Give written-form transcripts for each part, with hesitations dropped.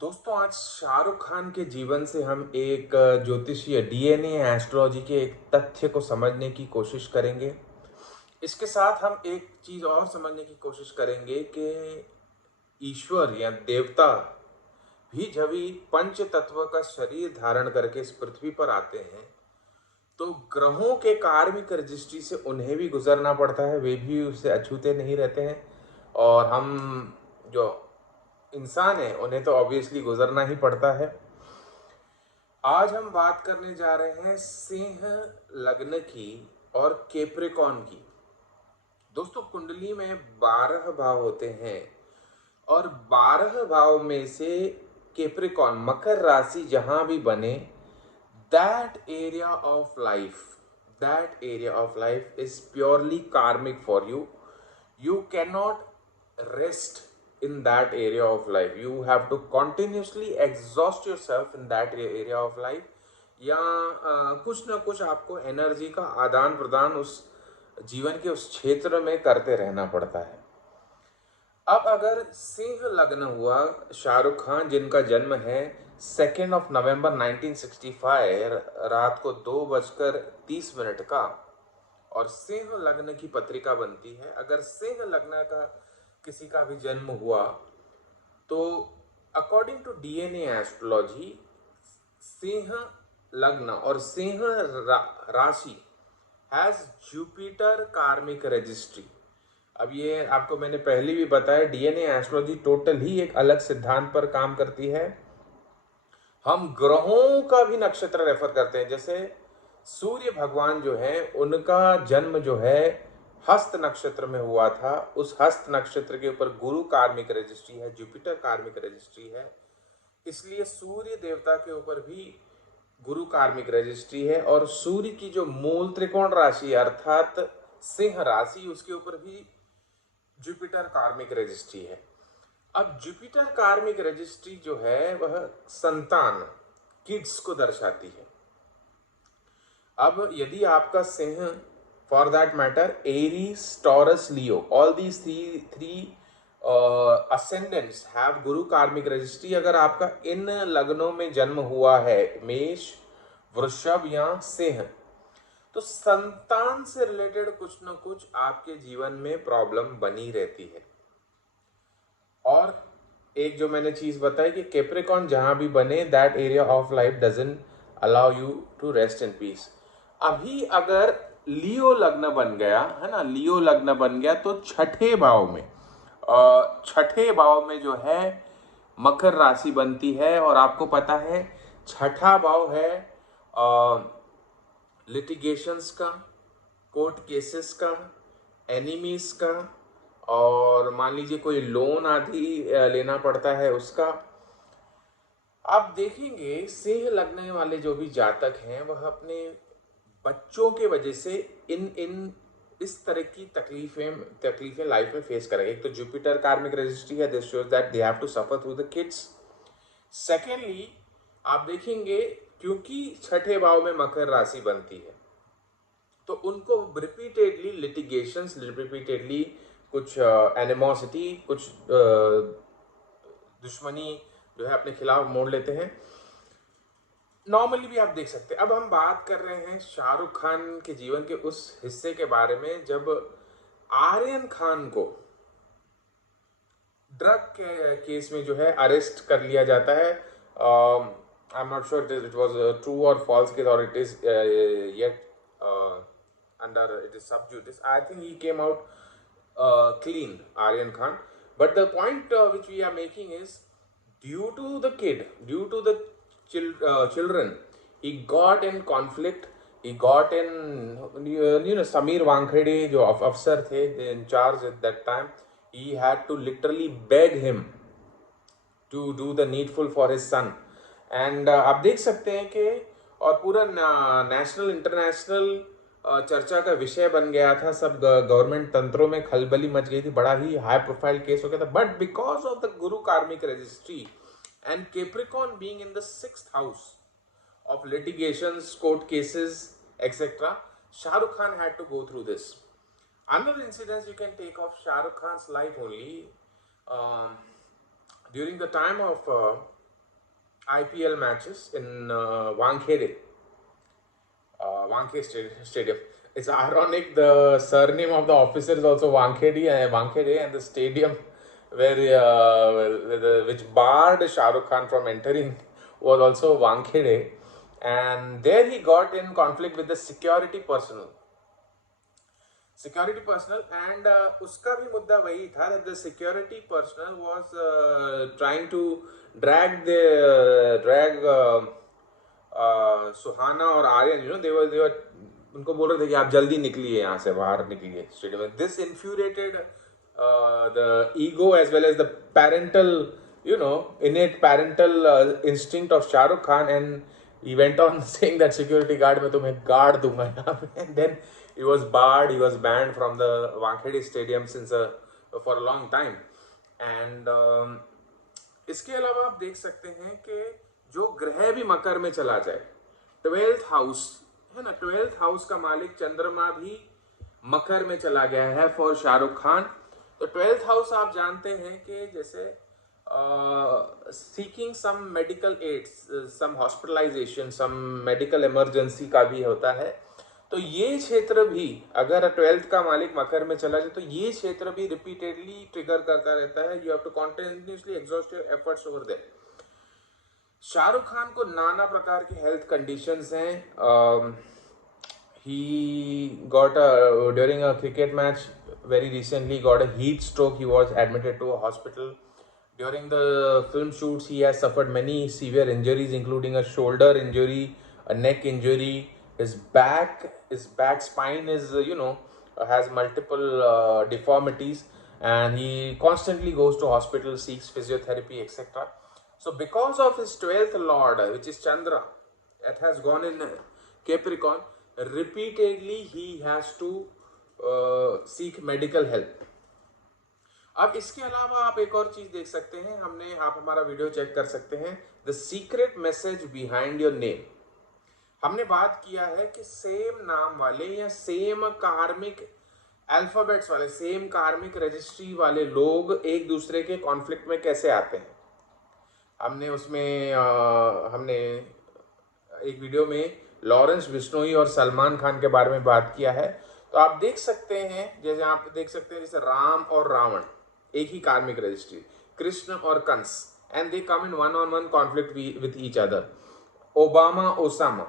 दोस्तों, आज शाहरुख खान के जीवन से हम एक ज्योतिषीय डीएनए एस्ट्रोलॉजी के एक तथ्य को समझने की कोशिश करेंगे। इसके साथ हम एक चीज और समझने की कोशिश करेंगे कि ईश्वर या देवता भी जब भी पंच तत्व का शरीर धारण करके इस पृथ्वी पर आते हैं तो ग्रहों के कार्मिक रजिस्ट्री से उन्हें भी गुजरना पड़ता है। वे भी उससे अछूते नहीं रहते हैं और हम जो इंसान है उन्हें तो ऑब्वियसली गुजरना ही पड़ता है। आज हम बात करने जा रहे हैं सिंह लग्न की और कैप्रिकॉर्न की। दोस्तों, कुंडली में 12 भाव होते हैं और 12 भाव में से कैप्रिकॉर्न मकर राशि जहां भी बने, that area of life is purely karmic for you. You cannot rest in that area of life. You have to continuously exhaust yourself in that area of life. या कुछ ना कुछ आपको एनर्जी का आदान प्रदान उस जीवन के उस क्षेत्र में करते रहना पड़ता है। अब अगर सिंह लग्न हुआ, शाहरुख खान जिनका जन्म है 2 नवंबर 1965 रात को 2:30 का, और सिंह लग्न की पत्रिका बनती है। अगर सिंह लग्न का किसी का भी जन्म हुआ तो अकॉर्डिंग टू डीएनए एस्ट्रोलॉजी सिंह लग्न और सिंह राशि हैज जुपिटर कार्मिक रजिस्ट्री। अब ये आपको मैंने पहले भी बताया, डीएनए एस्ट्रोलॉजी टोटल ही एक अलग सिद्धांत पर काम करती है। हम ग्रहों का भी नक्षत्र रेफर करते हैं। जैसे सूर्य भगवान जो है उनका जन्म जो है हस्त नक्षत्र में हुआ था। उस हस्त नक्षत्र के ऊपर गुरु कार्मिक रजिस्ट्री है, जुपिटर कार्मिक रजिस्ट्री है, इसलिए सूर्य देवता के ऊपर भी गुरु कार्मिक रजिस्ट्री है। और सूर्य की जो मूल त्रिकोण राशि अर्थात सिंह राशि, उसके ऊपर भी जुपिटर कार्मिक रजिस्ट्री है। अब जुपिटर कार्मिक रजिस्ट्री जो है वह संतान, किड्स को दर्शाती है। अब यदि आपका Singh, for that matter Aries, taurus, Leo, all these three ascendants have Guru karmic registry. अगर आपका इन लग्नों में जन्म हुआ है, मेष, वृषभ या सिंह, तो संतान से रिलेटेड कुछ न कुछ आपके जीवन में प्रॉब्लम बनी रहती है। और एक जो मैंने चीज बताई कि कैप्रिकॉर्न जहां भी बने, that area of life doesn't allow you to rest in peace. अभी अगर लियो लग्न बन गया है ना, लियो लग्न बन गया तो छठे भाव में जो है मकर राशि बनती है। और आपको पता है छठा भाव है लिटिगेशंस का, कोर्ट केसेस का, एनिमीज का, और मान लीजिए कोई लोन आदि लेना पड़ता है उसका। आप देखेंगे सिंह लगने वाले जो भी जातक हैं वह अपने बच्चों के वजह से इस तरह की तकलीफें लाइफ में फेस करेंगे। एक तो जुपिटर कार्मिक रजिस्ट्री है, this shows that they have to suffer through the kids. Secondly आप देखेंगे क्योंकि छठे भाव में मकर राशि बनती है तो उनको रिपीटेडली लिटिगेशंस, रिपीटेडली कुछ एनिमोसिटी, कुछ दुश्मनी जो है अपने खिलाफ मोड़ लेते हैं। नॉर्मली भी आप देख सकते हैं। अब हम बात कर रहे हैं शाहरुख खान के जीवन के उस हिस्से के बारे में जब आर्यन खान को ड्रग के केस में जो है अरेस्ट कर लिया जाता है। I am not sure it was true और फॉल्स केस और it is yet under it is sub judice. I think he came out clean, Aryan Khan. But the point which we are making is due to the children, he got in conflict. He got in, Sameer Wankhede जो अफसर थे in charge at that time, he had to literally beg him to do the needful for his son. And आप देख सकते हैं कि और पूरा नेशनल इंटरनेशनल चर्चा का विषय बन गया था। सब गवर्नमेंट तंत्रों में खलबली मच गई थी, बड़ा ही हाई प्रोफाइल केस हो गया था। But because of the Guru karmic registry and Capricorn being in the 6th house of litigations, court cases etcetera, Shahrukh Khan had to go through this. Another incident you can take of Shah Rukh Khan's life only, during the time of IPL matches in Wankhede, Stadium. It's ironic. The surname of the officer is also Wankhede, and the stadium which barred Shah Rukh Khan from entering was also Wankhede, and there he got in conflict with the security personnel, and उसका भी मुद्दा वही था that the security personnel was trying to drag सुहाना और Aryan, they were उनको बोल रहे थे कि आप जल्दी निकलिए, यहाँ से बाहर निकलिए स्टेडियम में. This infuriated the ego as well as the innate parental instinct of Shah Rukh Khan, and he went on saying that security guard, मैं तुम्हें गाड़ दूंगा यहाँ पे. And then he was banned from the Wankhede stadium for a long time. And इसके अलावा आप देख सकते हैं कि जो ग्रह भी मकर में चला जाए, 12th हाउस है ना, 12th हाउस का मालिक चंद्रमा भी मकर में चला गया है फॉर शाहरुख खान. तो 12th हाउस आप जानते हैं कि जैसे सीकिंग सम मेडिकल एड्स, सम हॉस्पिटलाइजेशन, सम मेडिकल इमरजेंसी का भी होता है. तो ये क्षेत्र भी अगर 12th का मालिक मकर में चला जाए तो ये क्षेत्र भी रिपीटेडली ट्रिगर करता रहता है. You have to continuously exhaust your efforts over there. Shahrukh Khan को नाना प्रकार की हेल्थ कंडीशंस हैं. He got during a cricket match very recently got a heat stroke. He was admitted to a hospital. During the film shoots, he has suffered many severe injuries, including a shoulder injury, a neck injury. His back spine is has multiple deformities, and he constantly goes to hospital, seeks physiotherapy, etc. So because of his 12th lord, which is Chandra, it has gone in Capricorn, repeatedly he has to seek medical help. अब इसके अलावा आप एक और चीज देख सकते हैं, आप हमारा वीडियो चेक कर सकते हैं, the secret message behind your name. हमने बात किया है कि सेम नाम वाले या सेम कार्मिक अल्फाबेट्स वाले, सेम कार्मिक रजिस्ट्री वाले लोग एक दूसरे के कॉन्फ्लिक्ट में कैसे आते हैं. हमने एक वीडियो में लॉरेंस बिश्नोई और सलमान खान के बारे में बात किया है. तो आप देख सकते हैं, जैसे राम और रावण एक ही कार्मिक रजिस्ट्री, कृष्ण और Kansa, and they come in one conflict with each other. Obama, Osama.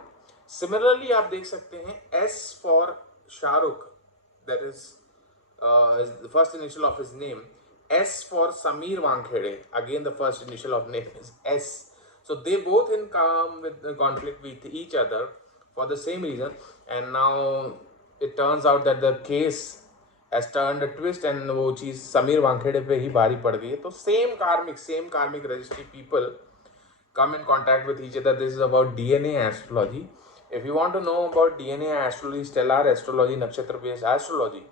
Similarly आप देख सकते हैं S for Shahrukh, that is the first initial of his name. S for Samir Wankhede, again the first initial of name is S. So they both come with conflict with each other for the same reason, and now it turns out that the case has turned a twist and वो चीज़ समीर वानखेड़े पे ही भारी पड़ गई है. तो same karmic registry people come in contact with each other. This is about DNA astrology. If you want to know about DNA astrology, stellar astrology, nakshatra based astrology,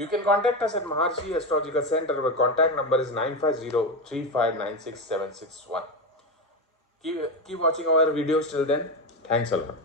you can contact us at Maharshi Astrological Center. Our contact number is 950-3596-761. Keep watching our videos till then. Thanks a lot.